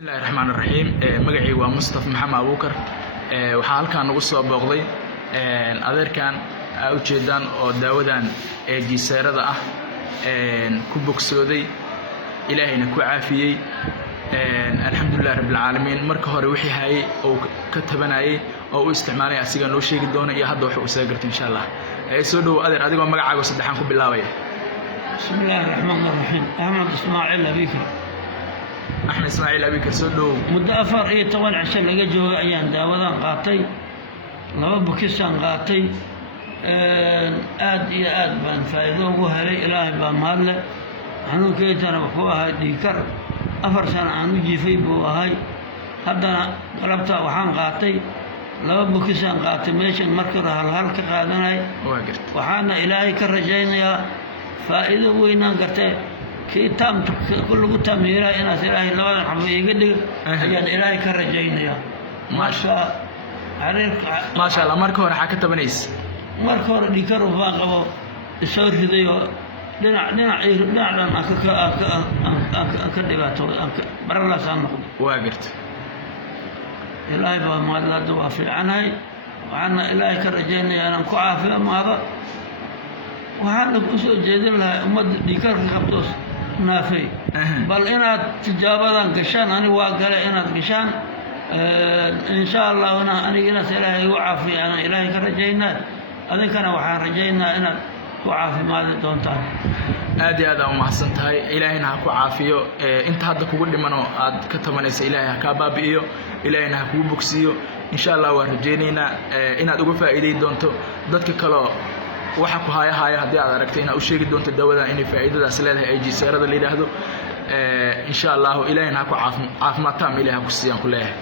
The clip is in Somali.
بسم الله الرحمن الرحيم مقعي ومصطفى محمد أبو بكر waxaa halkaan ugu soo booqday adeerkan u jeedaan oo daawadan jiisaarada ah ku bogsooday ilaahayna ku caafiyay alxamdulillah rabbil caalamiin marka hore wixii hayay oo ka tabanayay oo u isticmaalay asiga noo sheegi doona iyo hadda waxa uu soo gartay insha Allah soo dhaw adeer adigoo magacaaga saddexan ku bilaabaya بسم الله الرحمن الرحيم أحمد إسماعيل أبيكر أحمد إسماعيل أبيكر سودو مدة أفر إيه طبعا عشان لقى جوا أيام داودان قاطي لما بكسان قاطي آد يا آد بان فايدو وهري إلهي بان مالله عنو كيت أنا بقوها ديكر أفر سنة عنو جيفي بوهاي هذا قلبتها وحان قاطي لما بكسان قاطي ميشن مركز هالهالك قادناي وحانا إلهي كرجين يا فائدة وينان قرتي كي تام كل قطة ميرا إن إلهي لولا حبي يقدر أجل إلهي كرجين يا ما شاء ما شاء الله مركور حكت بنيس مركور ديكر وفاقبو السور ذيو لنا لنا أكدباتو برلا سامق واقرت إلهي بما لا دوا في عناي وعنا إلهي كرجين يا أنا كعافية ماذا وهذا بأسود جديد لها أمد ديكر خبطوس نافي بل إنا تجابة قشان أنا واقع إنا قشان إن شاء الله أنا إنا سلاهي وعافي أنا إلهي كرجينا هذا كان وحان رجينا إنا وعافي ماذا دونتان aad iyo aad aan mahadsan tahay ilaahayna ha ku caafiyo inta hadda kugu dhimano aad ka tabanaysa ilaahay ha ka baabi'iyo ilaahayna ha kugu bogsiyo insha Allah waan rajaynaynaa inaad uga faa'iideyn doonto dadka kale waxa ku haya hadii aad aragtay inaad u sheegi doonto dawadan inay faa'iidadaas leedahay ay jiisaarada la yiraahdo insha Allah ilaahayna ha ku caafimaad taam ilaahay ha ku siiyaan ku leeyahay